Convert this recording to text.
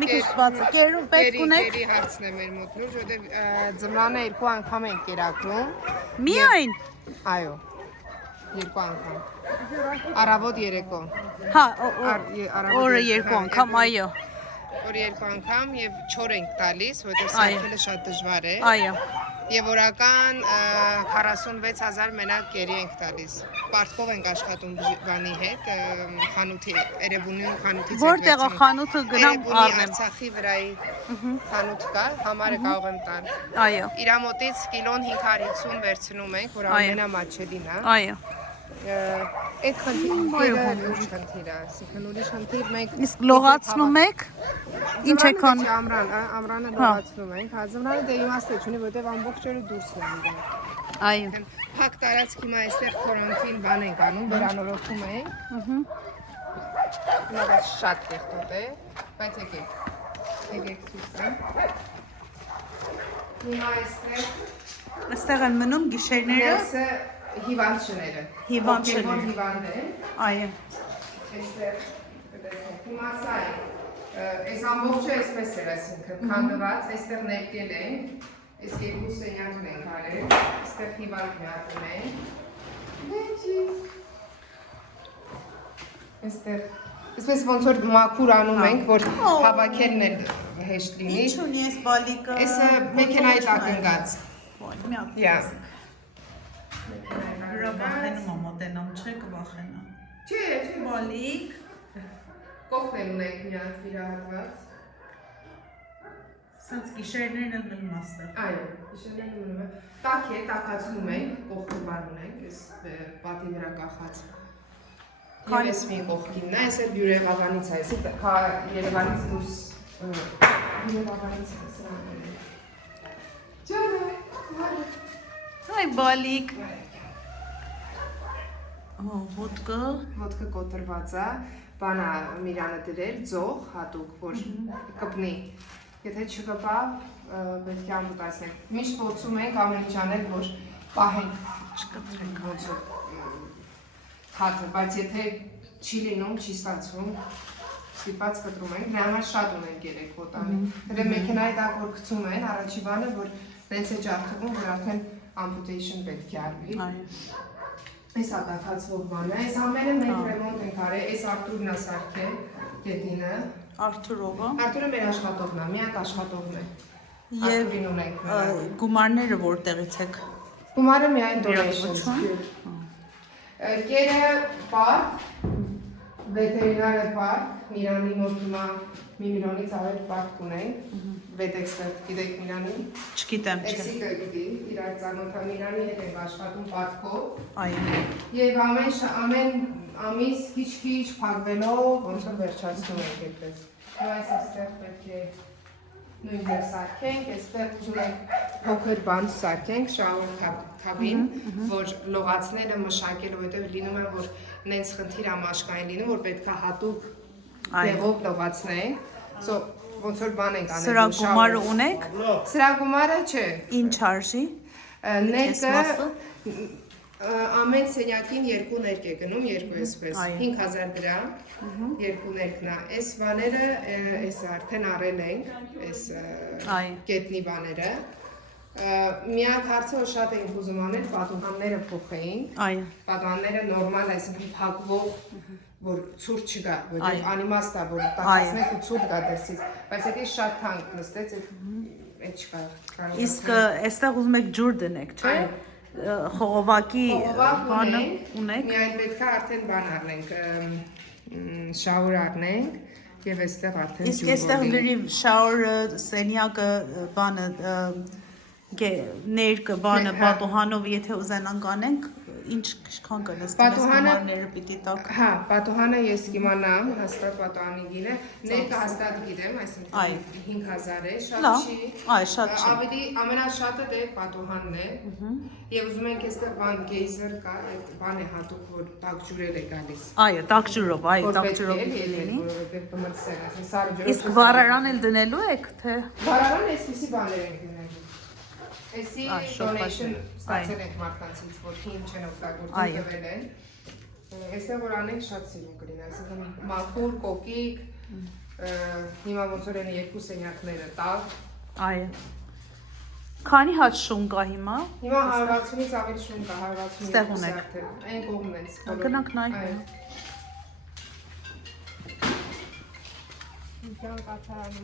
Մի քիչ բաց է, կերում պետք ունեք։ Կերի հարցն է մեր մոտ լուրջ, որտեղ ձմռանը 2 անգամ են կերակրում։ Միայն։ Այո։ 2 անգամ։ Առավոտ երեկո։ Հա, օրը 2 անգամ, այո։ Օրը 2 անգամ եւ չոր ենք տալիս, որտեղ սարքելը շատ դժվար է։ Այո։ Եվ օրական 46000 մենակ կերի ենք տալիս։ Պարտքով ենք աշխատում բանի հետ, խանութի, Էրեբունի խանութից։ Որտեղ է խանութը գնամ առնեմ։ Արցախի վրայի խանութ կա, համարը կարող եմ տալ։ Այո։ Իրա մոտից կիլոն 550 վերցնում ենք, որ ամենամատչելին է։ Այո։ Այդ խնդիրը ուրիշ խնդիր է, այսինքն ուրիշ խնդիր մենք Իսկ լողացնում եք։ Ինչ եք անում։ Ամրանը լողացնում ենք, ձմռանը դե իմաստ չունի, որտեղ ամբողջ օրը դուրս են իրար։ Այո։ Փակ տարածքի հիմա այստեղ քորանտին բան ենք անում, վերանորոգում ենք։ Հիմա բայց շատ կեղտոտ է, բայց եկեք ցույց տամ։ Հիմա Այստեղ են մնում գիշերները։ Հիվանդները։ Հիվանդ է։ Այո։ Այստեղ հիմա սա է։ Այս ամբողջը այսպես էր, այսինքն քանդված, այստեղ ներկել ենք, այս երկու սենյակն ենք արել, այստեղ հիվանդ միատում ենք։ Այստեղ այսպես ոնց որ մաքուր անում ենք, որ հավաքելն էլ հեշտ լինի։ Ինչ ունի այս բալիկը։ Այսը մեքենայի տակ ընկած։ Մի հատ։ Հրա վախենում եմ մոտենամ, չէ կվախենամ։ Չէ։ Բալիկ։ Կողքն ունենք մի հատ վիրահատված։ Սենց գիշերներն էլ մնում աստեղ։ Այո, գիշերներն մնում է։ Տաք է, տակացնում ենք, կողքն բան ունենք, այս պատի վրա կախած։ Եվ այս մի կողքինն է, այս էլ Բյուրեղավանից է, այս Երևանից դուրս Բյուրեղավանից է սրանք։ Ջանը, Հայ բալիկ։ Ոտքը կոտրված է, բանա Միրանը դրել, ձող հատուկ, որ կպնի։ Եթե չկպավ, պետք է ամպուտացնենք։ Միշտ փորձում ենք ամեն ինչ անել, որ պահենք, չկտրենք ոնց որ հատը, բայց եթե չի լինում, չի ստացվում, ստիպված կտրում ենք, դրա համար շատ ունենք 3 ոտանի։ Դե մեքենայի տակ որ գցում են, առաջի բանը, որ տենց է ջարդվում, որ արդեն amputation պետք է արվի։ Այս ատակացվող բանը, այս ամենը մենք ռեմոնտ ենք արել, այս Արտուրն է սարքել, գետինը։ Արթուրովը։ Արտուրը մեր աշխատողն է, միակ աշխատողն է։ Արտուրին ունենք։ Գումարները որտեղից եք։ Գումարը միայն donation։ Կերը պարկ, վետերինարը պարկ, Միրանի մոտ հիմա 1 միլիոնից ավել պարկ ունենք, վետ էքսպերտ, գիտեք Միրանի։ Չգիտեմ, չէ։ Էքսիկը գիտի, իրար ծանոթա Միրանի հետ ենք աշխատում պարկով։ Այո։ Եվ ամեն ամիս քիչ-քիչ փակվելով, ոնց որ վերջացնում ենք այդպես։ Եվ այս այստեղ պետք է նույնպես սարքենք, այստեղ ուզում ենք փոքր բան սարքենք, շաուր քաբին, որ լողացնելը մշակելը, որովհետև լինում է, որ նենց խնդիր ամաշկային լինում, որ պետք է հատուկ տեղով լողացնենք։ Ոնց որ բան ենք անել։ Սրա գումարը ունեք։ Սրա գումարը չէ։ Ինչ արժի։ Ներկը ամեն սենյակին 2 ներկ է գնում, 2 էսպես, 5000 դրամ, 2 ներկն է։ Այս բաները այս արդեն առել ենք, այս կետնի բաները։ Միակ հարցը որ շատ ենք ուզում անել, պատուհանները փոխեինք։ Պատուհանները նորմալ, այսինքն փակվող, որ ցուրտ չգա, որտեղ անիմաստ է, որ տակածնեք ու ցուրտ գա դրսից, բայց դա շատ թանկ նստեց, այդ չկա։ Իսկ այստեղ ուզում եք ջուր դնեք, չէ՞։ Խողովակի բանը ունեք։ Միայն պետք է արդեն բան առնենք, շաուր առնենք եւ այստեղ արդեն ջուր։ Իսկ այստեղ գրի շաուրը, սենյակը, բանը ներկը, բանը պատուհանով եթե ուզենանք անենք, ինչքան կնստի գումարները պիտի տակ։ Հա, պատուհանը ես կիմանամ, հաստատ պատուհանի գինը, ներկը հաստատ գիտեմ, այսինքն 5000 է, շատ չի։ Այ, շատ չի։ Ավելի ամենաշատը դե պատուհանն է։ Եվ ուզում ենք այստեղ բան գեյզեր կա, այդ բան է հատուկ, որ տաք ջուրել է գալիս։ Այո, տաք ջուրով, այո, տաք ջուրով լինի։ Որովհետև բմրսել է, սարը ջուրով։ Իսկ վառարան էլ դնելու եք, թե։ Վառարան այսպիսի բաներ ենք դնելու։ Էսի donation ստացել ենք մարդկանցից, որ հին չեն օգտագործում տվել են։ Այստեղ որ անենք շատ սիրուն կլինի, այսինքն մաքուր, կոկիկ, Հիմա ոնց որ են երկու սենյակները տալ։ Այո։ Քանի հատ շուն կա հիմա։ Հիմա 160-ից ավելի շուն կա, 160։ Ստեղ ունեք։ Այն կողմն է։ Գնանք նայ։ Իդեալ կացարան